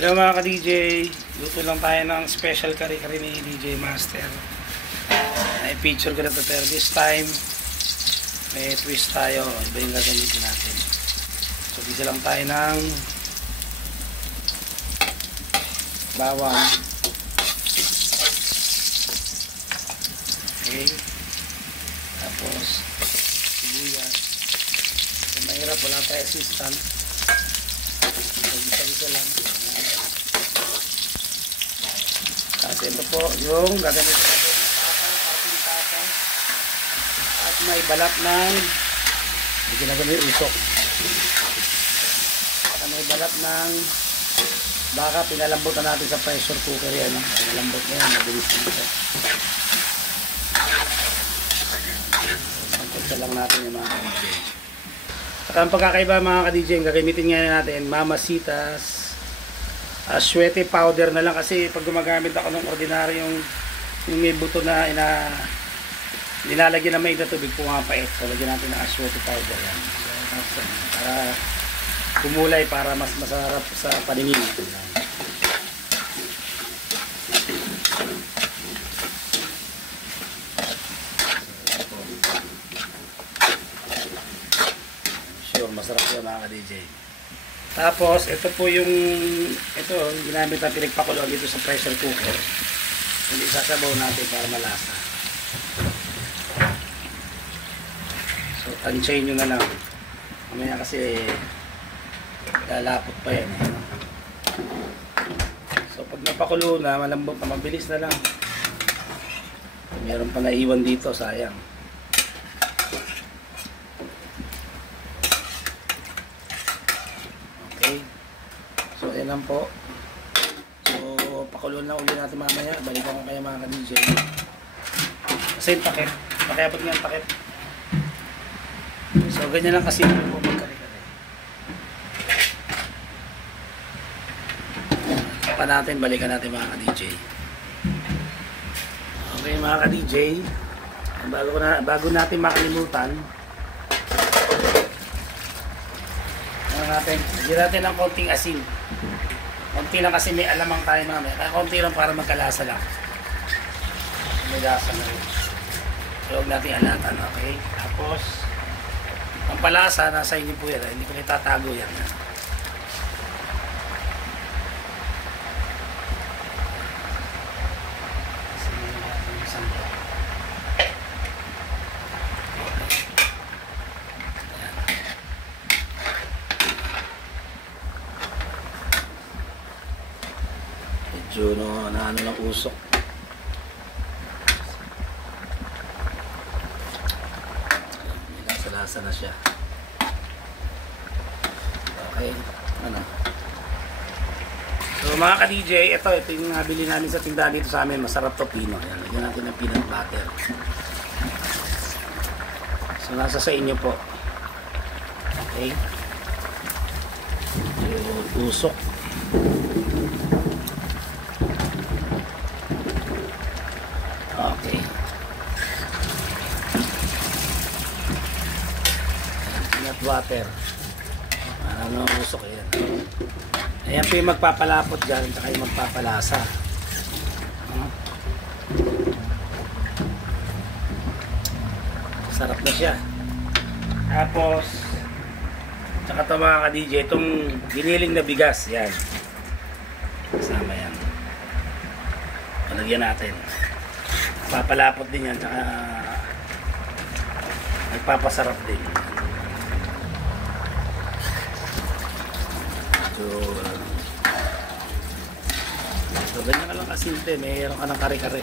Hello mga ka-DJ, luto lang tayo ng special kare-kare ni DJ Master. I-feature ko na ito pero this time may twist tayo, iba yung gagamitin natin. So bisa lang tayo ng bawang. Okay. Tapos sibuyas. So mahirap, wala tayo assistant. So bisa lang. Kasi ito po yung gagamitin natin ng tapang at may balat ng ginagawa usok. At may balat ng baka pinalambutan natin sa pressure cooker yan. Pinalambot na yan, mabilis dito. Pagkakita lang natin yung mga ka-DJ. At ang pagkakaiba mga ka-DJ, gagamitin nga natin Mamacita's Aswete powder na lang kasi pag gumagamit ako ng ordinaryong yung may buto na nilalagyan na may tubig pumapait. So lagyan natin ng aswete powder yan. So, para kumulay, para mas masarap sa paningin. Sure, masarap yan mga ka-DJ. Tapos, ito po yung ginamit na pinagpakuloan dito sa pressure cooker. Hindi sasabaw natin para malasa. So, tansyahin nyo na lang. Mamaya kasi lalapot pa yan. So, pag napakulo na, malambot na, mabilis na lang. Meron pa naiwan dito, sayang. So, yan lang po. So, pakuloan lang ulit natin mamaya. Balikan ko kayo mga ka-DJ. Kasi yung takip. Pakiabot nga yung takip. So, ganyan lang kasi po magkari-kari. Pa natin, balikan natin mga ka-DJ. Okay mga ka-DJ. Bago natin makalimutan, lagyan natin ng konting asin. Konti lang kasi may alamang tayo mamaya. Kaya konti lang para magkalasa lang. May lasa na rin. So, huwag natin alatan. Okay? Tapos, ang palasa, nasa inyo po yan. Hindi ko itatago yan. Medyo ano lang usok. May lasa-lasa na siya. Okay. Ano? So mga ka-DJ, ito yung nabili namin sa tindahan dito sa amin. Masarap to pino. Ayan, lagyan natin ng peanut butter. So nasa sa inyo po. Okay. Yung usok. Okay. Peanut butter. Ano ang usok yan. Ayan po yung magpapalapot dyan, tsaka yung magpapalasa. Sarap na siya. Tapos, tsaka ito mga ka-DJ, itong giniling na bigas. Yan. Kasama yan. Palagyan natin. Papalapot din yan, tsaka nagpapasarap din. So ganyan ka lang kasimple, mayroon ka ng kare-kare.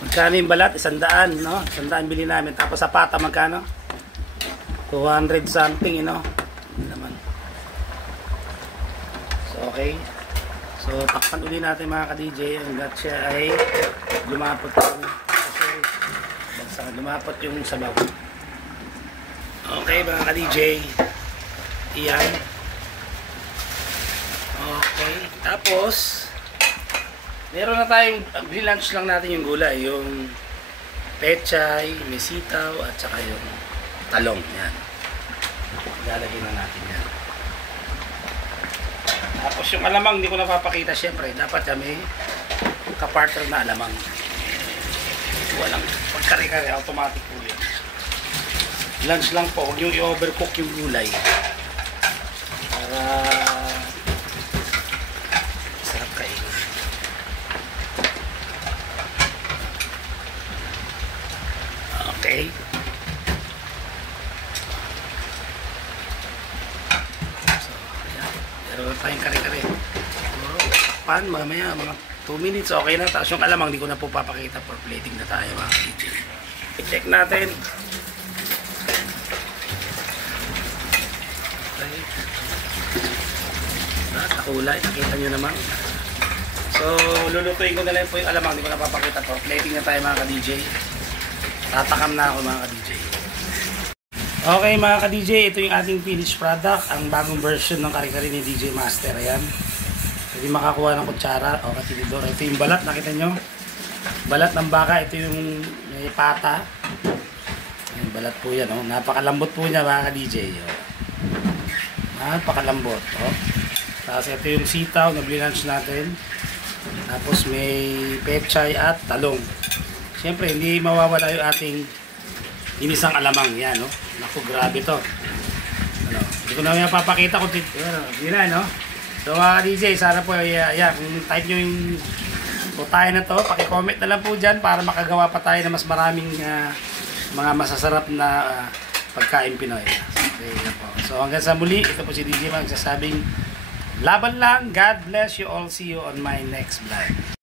Magkano yung balat? 100, no? 100 bili namin. Tapos sa pata magkano? 200 something, you know? Naman. So okay. So, takpan ulit natin mga ka-DJ hanggat siya ay lumapot lumapot yung sabaw. Okay mga ka-DJ. Iyan. Okay. Tapos, meron na tayong, lunch lang natin yung gulay. Yung pechay, may sitaw, at saka yung talong. Yan. Lalagyan na natin yan. Tapos yung alamang, hindi ko napapakita syempre. Dapat may kapartner na alamang. Walang pagkari-kari, automatic po yun. Lunch lang po, huwag yung i-overcook yung gulay. Para sarap kainin. Okay. So, ayan. Meron tayong kare-kare. Pan, mamaya, mga 2 minutes, okay na. Tapos yung alamang, hindi ko na po papakita for plating na tayo mga DJ. I-check natin. Okay. Nakulay, nakita nyo naman. So, lulutuin ko na lang po yung alamang, hindi ko na papakita for plating na tayo mga ka-DJ. Tatakam na ako mga ka-DJ. Okay mga ka-DJ, ito yung ating finished product. Ang bagong version ng kare-kare ni DJ Master. Ayan. Pwede makakuha ng kutsara o katilidor. Ito yung balat, nakita nyo? Balat ng baka, ito yung may pata. Ayan, balat po yan. Oh. Napakalambot po niya mga ka-DJ. Oh. Napakalambot. Oh. Tapos ito yung sitaw na blinanch natin. Tapos may pechay at talong. Siyempre, hindi mawawala yung ating inisang alamang. Yan, no? Naku, grabe to. Ano, hindi ko na may papakita kung hindi na, no? So, mga DJ, sana po, kung type nyo yung tayo na to, pakicomment na lang po dyan para makagawa pa tayo ng mas maraming mga masasarap na pagkain Pinoy. Okay, po. So, hanggang sa muli, ito po si DJ magsasabing, laban lang, God bless you all, see you on my next vlog.